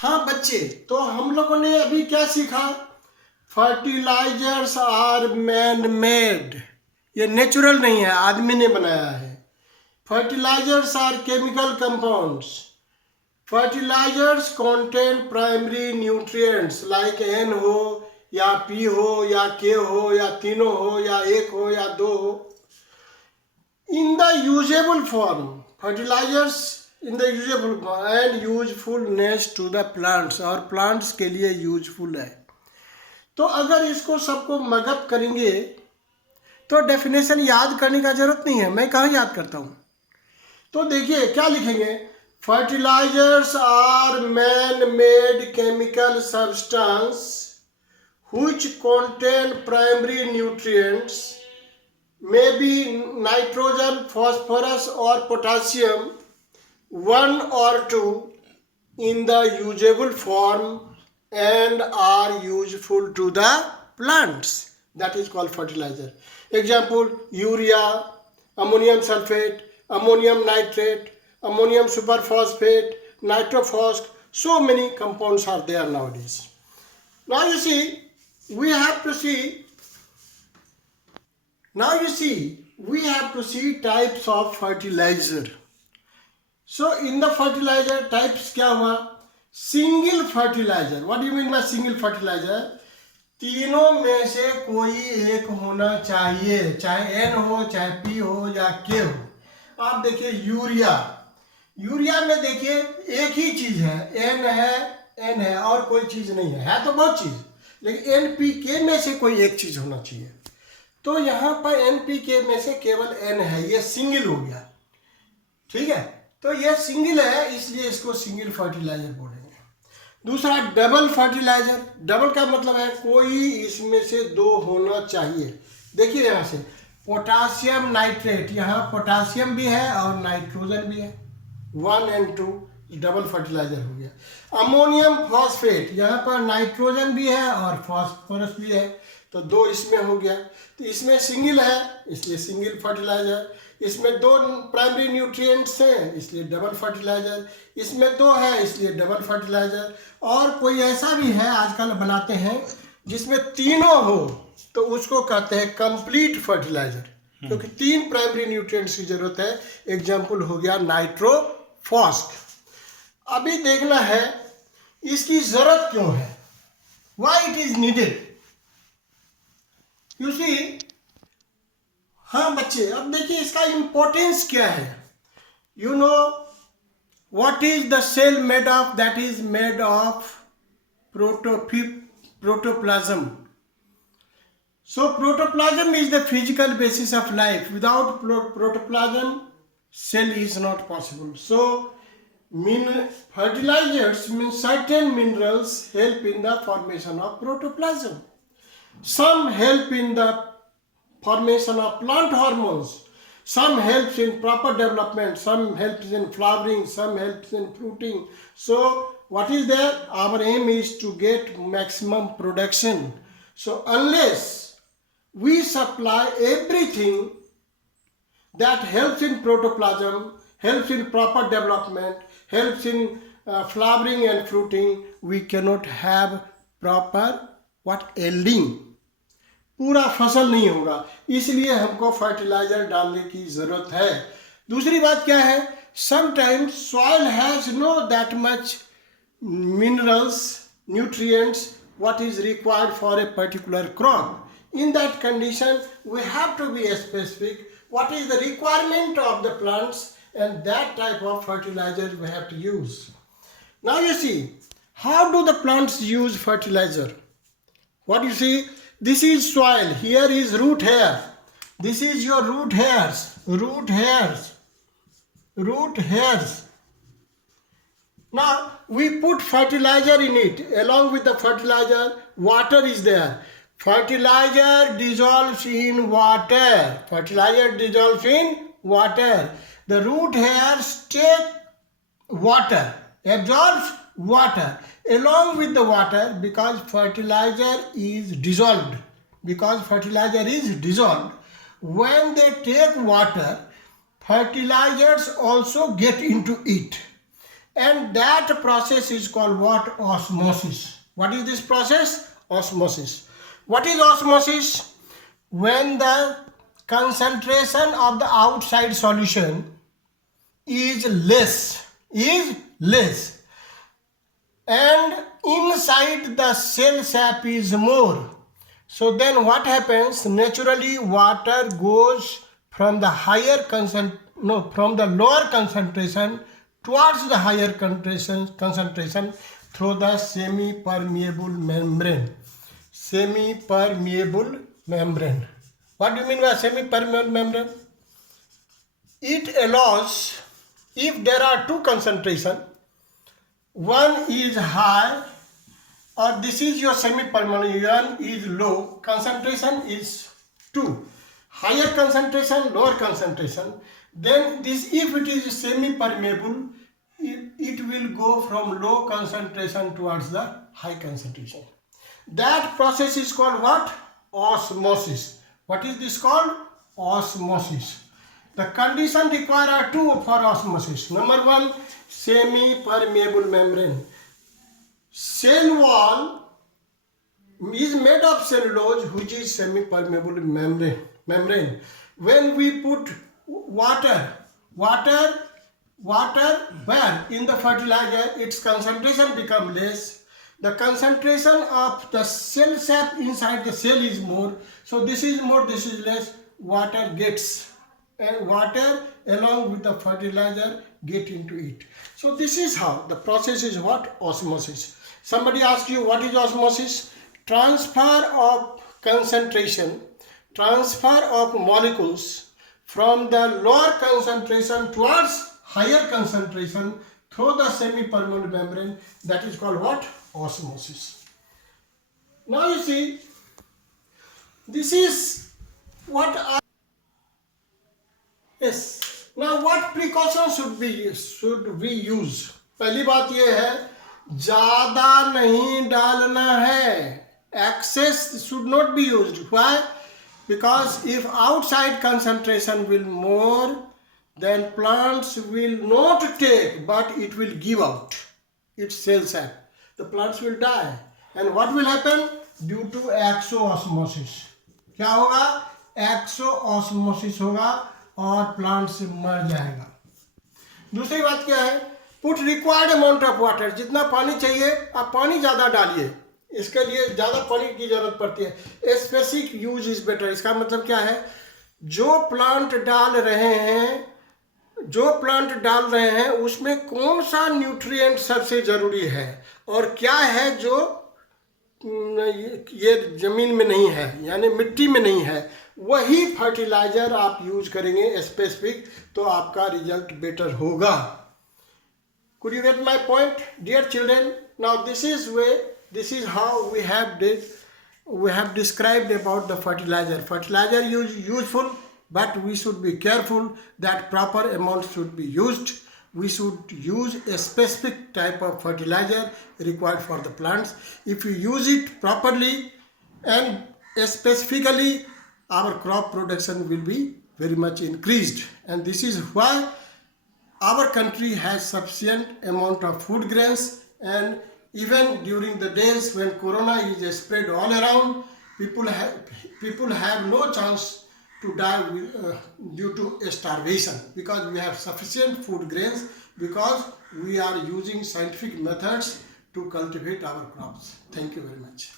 हाँ बच्चे, तो हम लोगों ने अभी क्या सीखा? फर्टिलाइजर्स आर मैन मेड, ये नेचुरल नहीं है, आदमी ने बनाया है। Fertilizers are chemical compounds. Fertilizers contain primary nutrients like N हो या पी हो या के हो या तीनों हो या एक हो या दो हो। In the usable form, fertilizers in the usable and usefulness to the plants, और प्लांट्स के लिए यूजफुल है। तो अगर इसको सबको मगअप करेंगे तो डेफिनेशन याद करने का जरूरत नहीं है। मैं कहाँ याद करता हूँ? तो देखिए क्या लिखेंगे, fertilizers are man made chemical substance which contain primary nutrients, may be nitrogen, phosphorus or potassium, one or two, in the usable form and are useful to the plants. That is called fertilizer. Example: urea, ammonium sulfate, ammonium nitrate, ammonium superphosphate, nitrophos. So many compounds are there nowadays. Now you see, we have to see types of fertilizer. So in the fertilizer types क्या हुआ? Single fertiliser. What do you mean by single fertiliser? तीनों में से कोई एक होना चाहिए, चाहे एन हो, चाहे पी हो या के हो। आप देखिए यूरिया में देखिए एक ही चीज है, एन है और कोई चीज नहीं है तो बहुत चीज, लेकिन NPK में से कोई एक चीज होना चाहिए। तो यहाँ पर NPK में से केवल N है, ये सिंगल हो गया। ठीक है, तो ये सिंगल है, इसलिए इसको सिंगल फर्टिलाइजर बोलेंगे। दूसरा डबल फर्टिलाइजर। डबल का मतलब है कोई इसमें से दो होना चाहिए। देखिए यहाँ से पोटासियम नाइट्रेट, यहाँ पोटासियम भी है और नाइट्रोजन भी है, 1 and 2, डबल फर्टिलाइजर हो गया। अमोनियम फॉस्फेट, यहाँ पर नाइट्रोजन भी है और फॉस्फोरस भी है, तो 2 इसमें हो गया। तो इसमें सिंगल है इसलिए सिंगल फर्टिलाइजर। इसमें 2 प्राइमरी न्यूट्रिएंट्स हैं इसलिए डबल फर्टिलाइजर। इसमें 2 है इसलिए डबल फर्टिलाइजर। और कोई ऐसा भी है आजकल बनाते हैं जिसमें तीनों हो तो उसको कहते हैं कंप्लीट फर्टिलाइजर, क्योंकि 3 प्राइमरी न्यूट्रिएंट्स की जरूरत है। एग्जाम्पल हो गया नाइट्रोफॉस्क। अभी देखना है इसकी जरूरत क्यों है, why it is needed. You see, हाँ बच्चे, अब देखिए इसका इंपॉर्टेंस क्या है। You know what is the cell made of? That is made of protoplasm. So protoplasm is the physical basis of life. Without protoplasm, cell is not possible. So fertilizers mean certain minerals help in the formation of protoplasm. Some help in the formation of plant hormones. Some helps in proper development. Some helps in flowering. Some helps in fruiting. So what is there? Our aim is to get maximum production. So unless we supply everything that helps in protoplasm, helps in proper development, helps in flowering and fruiting, we cannot have proper yielding. पूरा फसल नहीं होगा, इसलिए हमको fertiliser डालने की जरूरत है। दूसरी बात क्या है, sometimes soil has know that much minerals, nutrients what is required for a particular crop. In that condition, we have to be specific what is the requirement of the plants, and that type of fertilizer we have to use. Now you see, how do the plants use fertilizer? What you see, this is soil, here is root hair, this is your root hairs. Now we put fertilizer in it. Along with the fertilizer, water is there. Fertilizer dissolves in water. The root hairs take water, absorbs water along with the water because fertilizer is dissolved. When they take water, fertilizers also get into it. and that process is called what? Osmosis. What is this process? Osmosis. What is osmosis? When the concentration of the outside solution is less and inside the cell sap is more. So then what happens? Naturally water goes from the lower concentration towards the higher concentration through the semi-permeable membrane. Semi-permeable membrane. What do you mean by semi-permeable membrane? It allows, if there are two concentrations, one is high, or this is your semi-permeable, one is low, concentration is 2. Higher concentration, lower concentration. Then this, if it is semi-permeable, it will go from low concentration towards the high concentration. That process is called what? Osmosis. What is this called? Osmosis. The condition required are two for osmosis. Number one, semi-permeable membrane. Cell wall is made of cellulose, which is semi-permeable membrane. When we put water where in the fertilizer, its concentration become less. The concentration of the cell sap inside the cell is more. So this is more, this is less. Water gets, and water along with the fertilizer get into it. So this is how the process is what? Osmosis. Somebody asks you, what is osmosis? Transfer of concentration, transfer of molecules from the lower concentration towards higher concentration through the semi-permeable membrane. That is called what? Osmosis. Now you see, this is what I... Yes. Now what precautions should we use? पहली बात ये है, ज़्यादा नहीं डालना है. Excess should not be used. Why? Because if outside concentration will more, then plants will not take, but it will give out its cell sap. The plants will die. And what will happen? Due to exoosmosis. क्या होगा? Exoosmosis होगा और plant से मर जाएगा. दूसरी बात क्या है? Put required amount of water. जितना पानी चाहिए आप पानी ज़्यादा डालिए. इसके लिए ज़्यादा पानी की ज़रूरत पड़ती है. Specific use is better. इसका मतलब क्या है? जो प्लांट डाल रहे हैं उसमें कौन सा न्यूट्रिएंट सबसे ज़रूरी है और क्या है जो ये ज़मीन में नहीं है, यानी मिट्टी में नहीं है, वही फर्टिलाइज़र आप यूज करेंगे स्पेसिफिक, तो आपका रिजल्ट बेटर होगा. Could you get my point, dear children? Now this is how we have described about the fertilizer. Fertilizer is useful, but we should be careful that proper amount should be used. We should use a specific type of fertilizer required for the plants. If you use it properly and specifically, our crop production will be very much increased. And this is why our country has sufficient amount of food grains, and even during the days when corona is spread all around, people have no chance to die due to starvation, because we have sufficient food grains, because we are using scientific methods to cultivate our crops. Thank you very much.